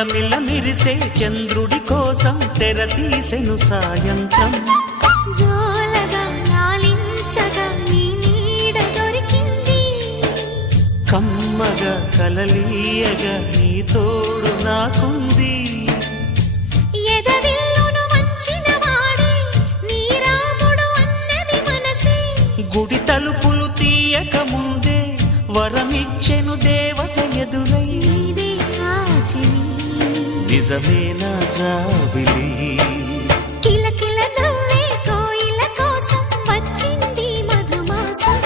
మిలమిల మిరిసే చంద్రుడి కోసం తెర తీసెను సాయంత్రం. జోలగా లాలించగా నీ నీడ దొరికింది, కమ్మగా కలలీయగా నీ తోడు నాకుంది. ఎదవిల్లును వంచిన వాడే నీ రాముడు అన్నది మనసే, గుడి తలుపులు తీయక ముందే వరమిచ్చెను దేవత ఎదురై. నీదే ఆచని నిజమే నా జాబిలి, కిలకిల నవ్వే కోయిల కోసం వచ్చింది మధుమాసం.